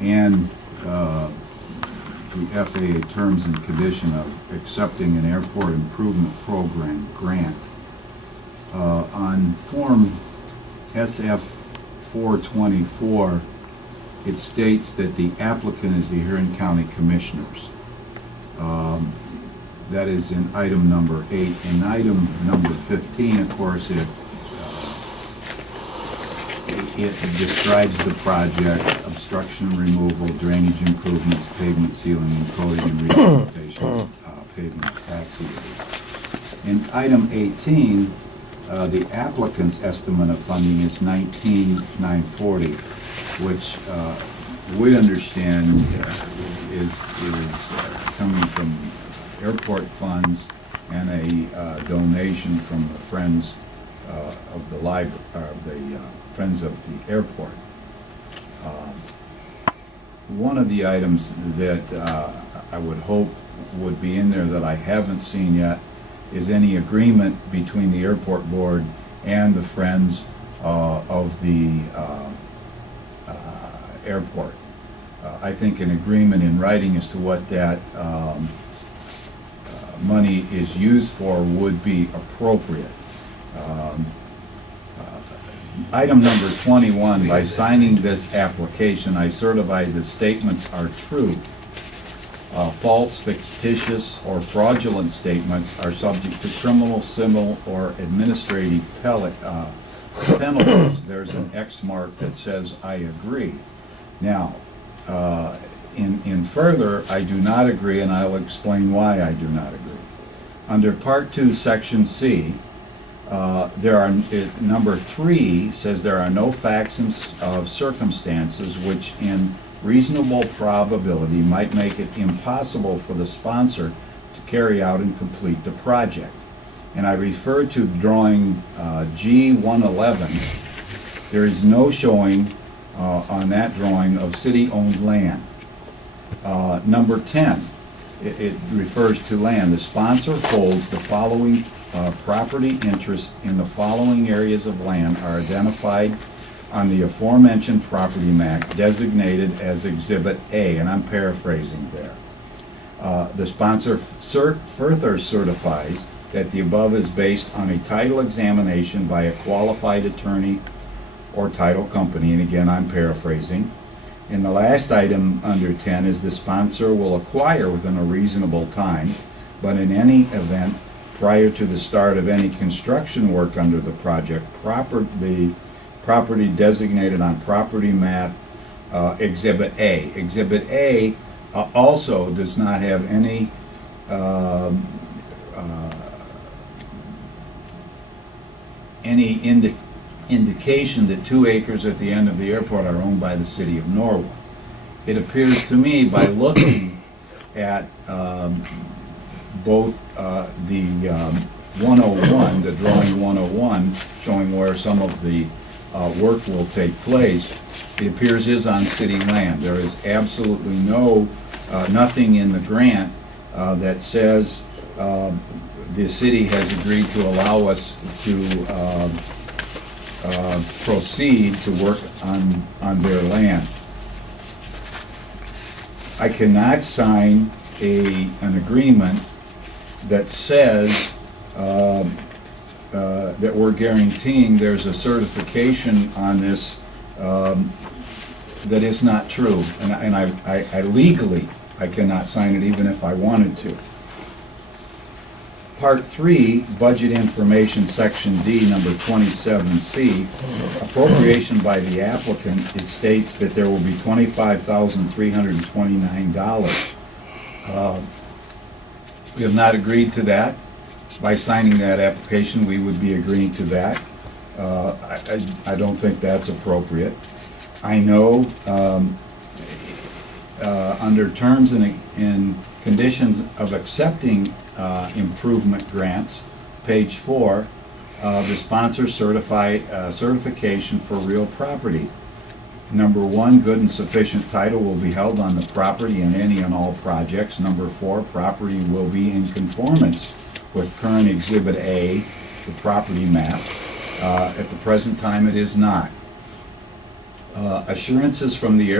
and the FAA terms and condition of accepting an airport improvement program grant. On Form SF-424, it states that the applicant is the Huron County Commissioners. That is in item number 8. In item number 15, of course, it describes the project: obstruction removal, drainage improvements, pavement sealing and coating, and rehabilitation, pavement taxi. In item 18, the applicant's estimate of funding is $19,940, which we understand is coming from airport funds and a donation from the Friends of the Library, Friends of the Airport. One of the items that I would hope would be in there that I haven't seen yet is any agreement between the airport board and the Friends of the airport. I think an agreement in writing as to what that money is used for would be appropriate. Item number 21, by signing this application, I certify the statements are true. False, fictitious, or fraudulent statements are subject to criminal, civil, or administrative penalties. There's an X mark that says I agree. Now, in further, I do not agree, and I'll explain why I do not agree. Under Part 2, Section C, number 3 says there are no facts of circumstances which in reasonable probability might make it impossible for the sponsor to carry out and complete the project. And I refer to drawing G111. There is no showing on that drawing of city-owned land. Number 10, it refers to land. The sponsor holds the following property interests in the following areas of land are identified on the aforementioned property map designated as Exhibit A, and I'm paraphrasing there. The sponsor further certifies that the above is based on a title examination by a qualified attorney or title company, and again I'm paraphrasing. And the last item under 10 is the sponsor will acquire within a reasonable time, but in any event prior to the start of any construction work under the project, the property designated on property map Exhibit A. Exhibit A also does not have any indication that 2 acres at the end of the airport are owned by the city of Norwalk. It appears to me, by looking at both the 101, the drawing 101, showing where some of the work will take place, it appears is on city land. There is absolutely nothing in the grant that says the city has agreed to allow us to proceed to work on their land. I cannot sign an agreement that says that we're guaranteeing there's a certification on this that is not true, and I legally I cannot sign it even if I wanted to. Part 3, Budget Information, Section D, number 27C, appropriation by the applicant, it states that there will be $25,329. We have not agreed to that. By signing that application, we would be agreeing to that. I don't think that's appropriate. I know under terms and conditions of accepting improvement grants, page 4, the sponsor certification for real property. Number 1, good and sufficient title will be held on the property in any and all projects. Number 4, property will be in conformance with current Exhibit A, the property map. At the present time, it is not. Assurances from the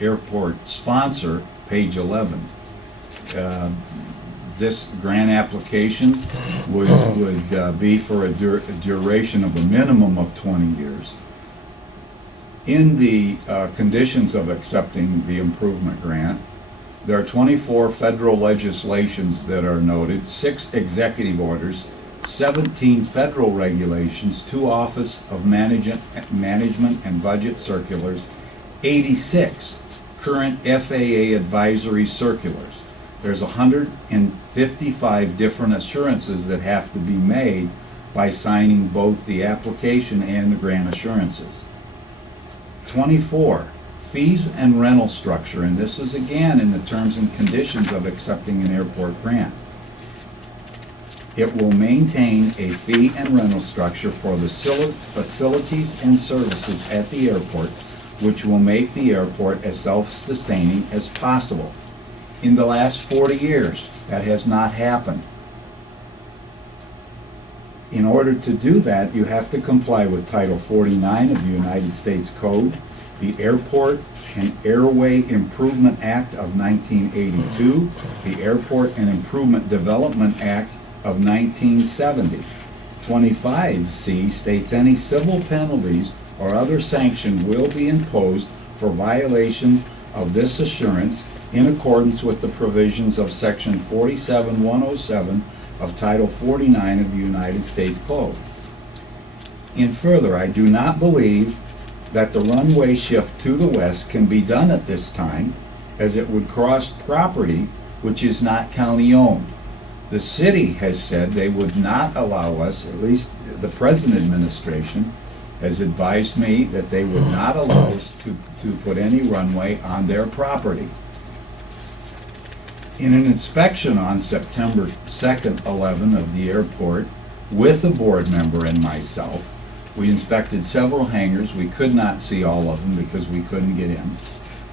airport sponsor, page 11. This grant application would be for a duration of a minimum of 20 years. In the conditions of accepting the improvement grant, there are 24 federal legislations that are noted, 6 executive orders, 17 federal regulations, 2 Office of Management and Budget circulars, 86 current FAA advisory circulars. There's 155 different assurances that have to be made by signing both the application and the grant assurances. 24, fees and rental structure, and this is again in the terms and conditions of accepting an airport grant. It will maintain a fee and rental structure for the facilities and services at the airport, which will make the airport as self-sustaining as possible. In the last 40 years, that has not happened. In order to do that, you have to comply with Title 49 of the United States Code, the Airport and Airway Improvement Act of 1982, the Airport and Improvement Development Act of 1970. 25C states any civil penalties or other sanction will be imposed for violation of this assurance in accordance with the provisions of Section 47.107 of Title 49 of the United States Code. In further, I do not believe that the runway shift to the west can be done at this time, as it would cross property which is not county-owned. The city has said they would not allow us, at least the present administration has advised me that they would not allow us to put any runway on their property. In an inspection on September 2nd, 11 of the airport with a board member and myself, we inspected several hangars. We could not see all of them because we couldn't get in.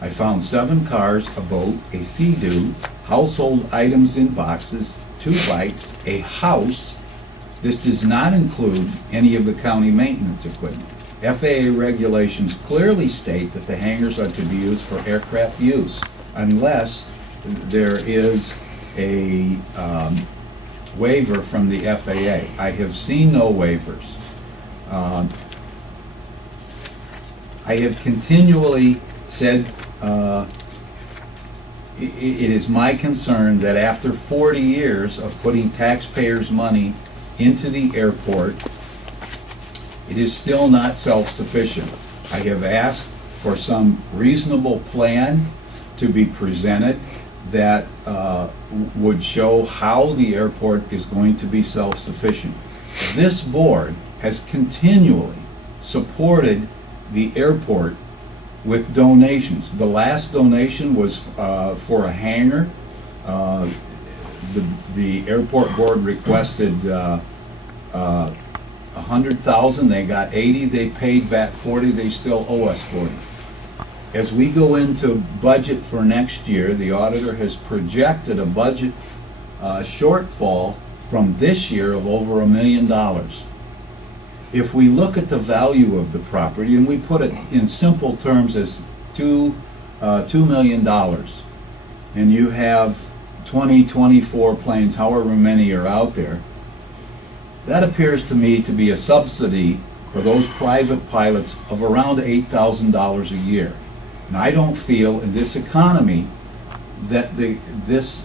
I found 7 cars, a boat, a Sea-Doo, household items in boxes, 2 bikes, a house. This does not include any of the county maintenance equipment. FAA regulations clearly state that the hangars are to be used for aircraft use unless there is a waiver from the FAA. I have seen no waivers. I have continually said it is my concern that after 40 years of putting taxpayers' money into the airport, it is still not self-sufficient. I have asked for some reasonable plan to be presented that would show how the airport is going to be self-sufficient. This board has continually supported the airport with donations. The last donation was for a hangar. The airport board requested $100,000. They got 80. They paid back 40. They still owe us 40. As we go into budget for next year, the auditor has projected a budget shortfall from this year of over $1 million. If we look at the value of the property, and we put it in simple terms as $2 million, and you have 24 planes, however many are out there, that appears to me to be a subsidy for those private pilots of around $8,000 a year. And I don't feel in this economy that this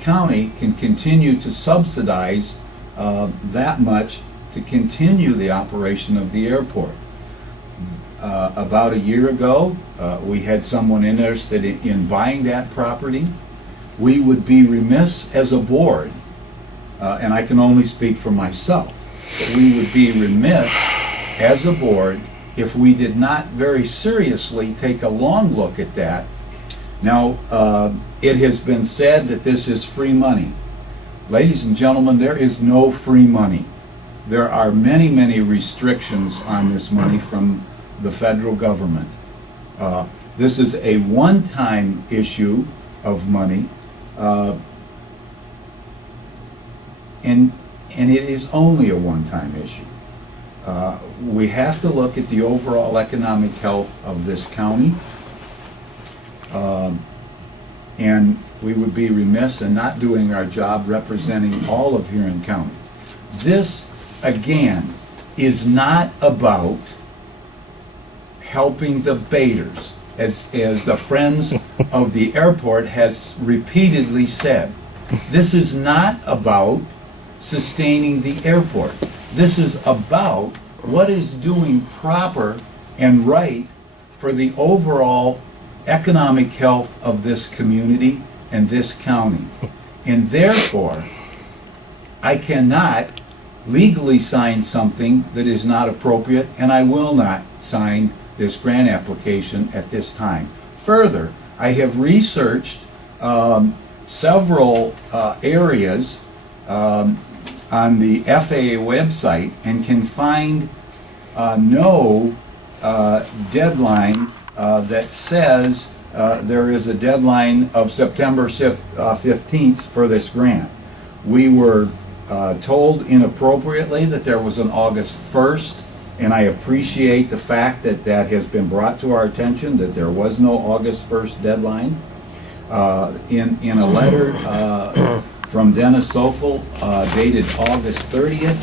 county can continue to subsidize that much to continue the operation of the airport. About a year ago, we had someone interested in buying that property. We would be remiss as a board, and I can only speak for myself, but we would be remiss as a board if we did not very seriously take a long look at that. Now, it has been said that this is free money. Ladies and gentlemen, there is no free money. There are many, many restrictions on this money from the federal government. This is a one-time issue of money, and it is only a one-time issue. We have to look at the overall economic health of this county. And we would be remiss in not doing our job representing all of Huron County. This, again, is not about helping the baiters, as the Friends of the Airport has repeatedly said. This is not about sustaining the airport. This is about what is doing proper and right for the overall economic health of this community and this county. And therefore, I cannot legally sign something that is not appropriate, and I will not sign this grant application at this time. Further, I have researched several areas on the FAA website and can find no deadline that says there is a deadline of September 15th for this grant. We were told inappropriately that there was an August 1st, and I appreciate the fact that that has been brought to our attention, that there was no August 1st deadline. In a letter from Dennis Sokol dated August 30th,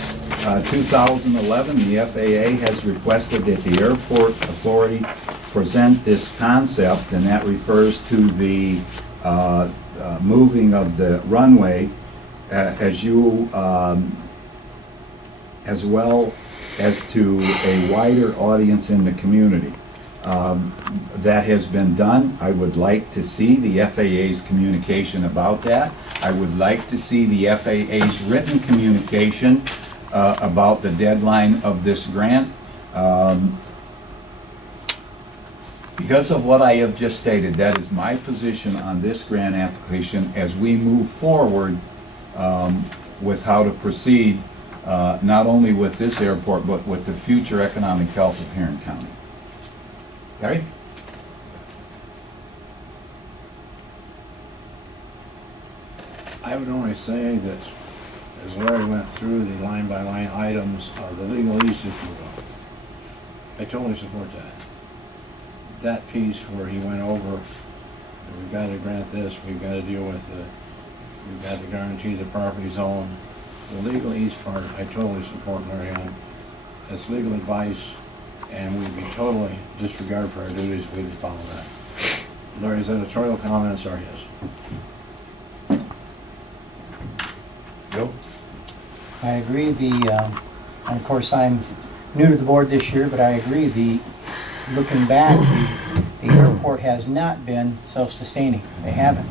2011, the FAA has requested that the Airport Authority present this concept, and that refers to the moving of the runway as well as to a wider audience in the community. That has been done. I would like to see the FAA's communication about that. I would like to see the FAA's written communication about the deadline of this grant. Because of what I have just stated, that is my position on this grant application as we move forward with how to proceed, not only with this airport, but with the future economic health of Huron County. Okay? I would only say that as Larry went through the line-by-line items of the legalese, if you will, I totally support that. That piece where he went over, we've got to grant this, we've got to deal with we've got to guarantee the property zone. The legalese part, I totally support Larry on. That's legal advice, and we'd be totally disregarded for our duties if we didn't follow that. Larry's editorial comments are his. Go. I agree. And of course, I'm new to the board this year, but I agree. Looking back, the airport has not been self-sustaining. They haven't.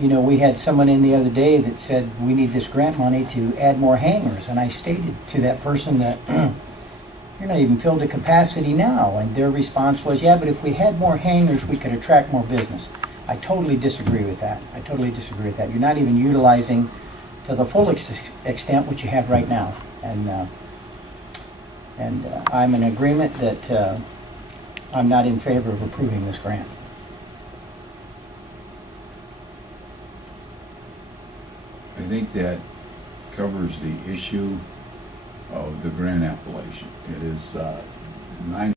You know, we had someone in the other day that said we need this grant money to add more hangars, and I stated to that person that you're not even filled to capacity now, and their response was, yeah, but if we had more hangars, we could attract more business. I totally disagree with that. I totally disagree with that. You're not even utilizing to the full extent what you have right now, and I'm in agreement that I'm not in favor of approving this grant. I think that covers the issue of the grant application. It is 9